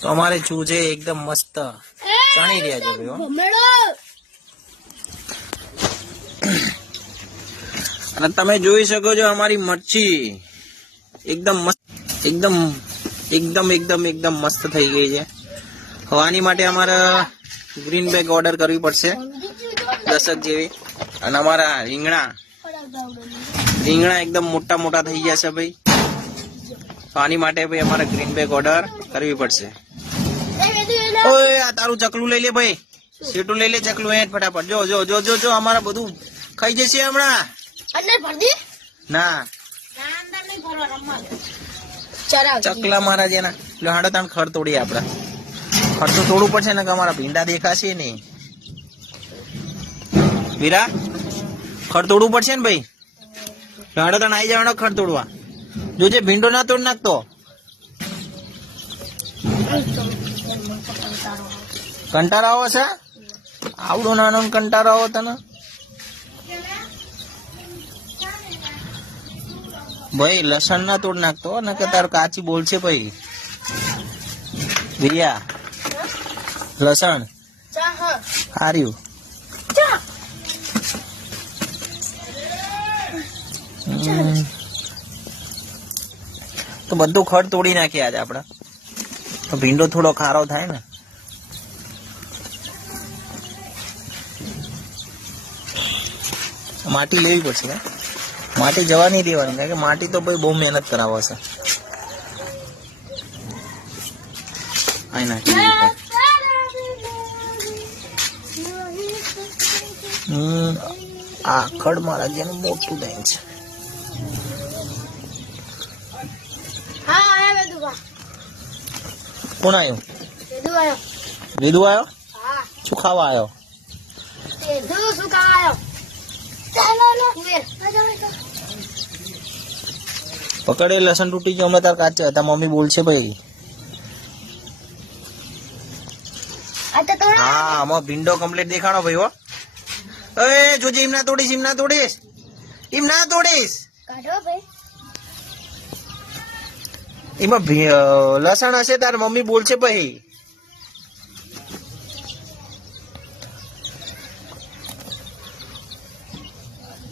તો અમારે ચૂ છે એકદમ મસ્ત. ચણી રહ્યા છે ભાઈઓ અને તમે જોઈ શકો છો અમારી મચ્છી એકદમ મસ્ત એકદમ એકદમ એકદમ એકદમ મસ્ત થઈ ગઈ છે. હવાની માટે અમારે ગ્રીન બેગ ઓર્ડર કરવી પડશે. દશક જેવી. અને અમારા રીંગણા. રીંગણા એકદમ મોટા મોટા થઈ ગયા છે ભાઈ. તો આની માટે ભાઈ અમારે ગ્રીન બેગ ઓર્ડર કરવી પડશે. ઓય આ તારું ચકલું લઈ લે ભાઈ. સીટું લઈ લે ચકલું એ ફટાફટ. જો જો જો જો જો અમારા બધું ખાઈ જશે હમણાં. ના. ચકલા મારા જેના એટલે હાડો તાણ ખડ તોડીએ આપડા. ખડ તો તોડવું પડશે ને કે અમારા ભીંડા દેખાશે નહીં. વીરા ખડ તોડવું પડશે ને ભાઈ? હાડો તાણ આવી જવાનો ખડ તોડવા. જોજે ભીંડો ના તોડ નાખતો કંટાળો આવે છે? આવડો નાનો કંટાળો આવે તને? ભાઈ, લસણ ના તોડ નાખતો ને કે તાર કાચી બોલશે ભાઈ. રિયા, લસણ. હાર્યું. તો બધું ખડ તોડી નાખીએ આજે આપડે તો ભીંડો થોડો ખારો થાય ને. માટી લેવી પડશે માટી જવા નહીં દેવાની, કારણ કે માટી તો ભાઈ બહુ મહેનત કરાવે છે. આઈ નાખી હમ, આ ખડ મારા જેનું મોટું થાય છે. કોણ આવ્યું વિધુ આવ્યો શું ખાવા આવ્યો પકડે લસણ તૂટી ગયો અમે તાર કાચે હતા. મમ્મી બોલશે ભાઈ. હા આમાં ભીંડો કમ્પ્લીટ દેખાણો ભાઈ હો. એ જોજે એમ ના તોડીશ એમ ના તોડીશ. એમ ના તોડીશ. કાઢો ભી- અ, લસણ હશે તાર મમ્મી બોલશે ભાઈ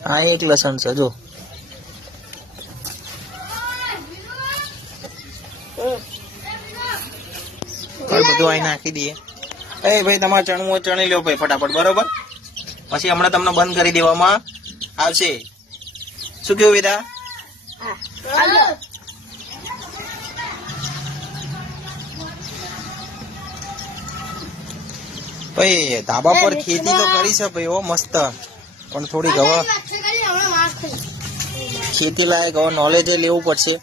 હા એક લસણ છે જો. બધું અહીં નાખી દઈએ. એ ભાઈ તમારે ચણવું ચણી લો ભાઈ ફટાફટ બરોબર? પછી હમણાં તમને બંધ કરી દેવામાં આવશે. શું કેવું વેદા? ભાઈ ધાબા પર ખેતી તો કરી છે ભાઈ ઓ મસ્ત. પણ થોડી ગવા ખેતી લાયક હવે નોલેજ લેવું પડશે.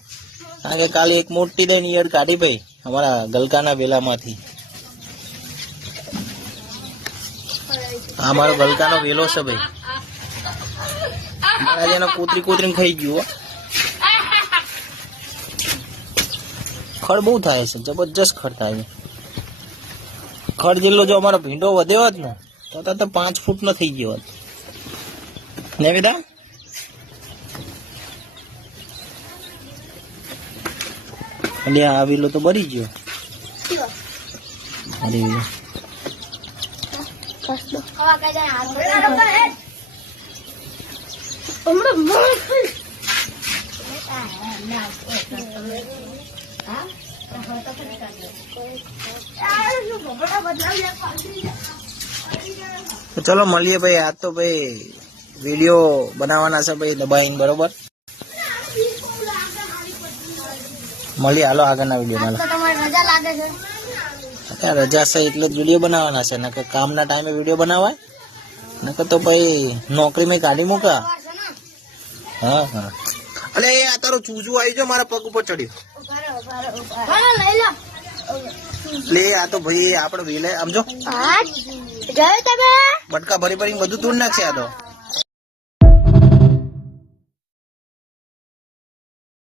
કારણ કે કાલે એક મોટી દઈને ઈયળ કાઢી ભાઈ અમારા ગલકાના વેલામાંથી. આ મારો ગલકાનો વેલો છે ભાઈ. મારા જેનો કૂતરી કૂતરી ખાઈ ગયું હો. ખડ બહુ થાય છે જબરજસ્ત ખડ થાય છે. ખડ જેટલો જો અમારો ભીંડો વધ્યો હોત ને, તો તો પાંચ ફૂટ નો થઈ ગયો હોત. ને બેટા? એટલે આ વેલો તો બરી ગયો. અરે તો ચલો મળીએ ભાઈ. આજ તો ભાઈ વીડિયો બનાવવાના છે ભાઈ દબાઈને બરોબર? મળીએ હાલો આગળના વિડીયોમાં રજા છે. રજા છે એટલે જ વીડિયો બનાવવાના છે. નકર કામના ટાઈમે વીડિયો બનાવાય. નકર તો ભાઈ નોકરી મેં કાઢી મૂકા. હા હા. અલે એ આ તારો ચૂજુ આવી જો મારા પગ ઉપર ચડ્યું. લો આ તો ભાઈ આપડે વેલે સમજો બટકા ભરી ભરી બધું તોડ નાખશે આ તો.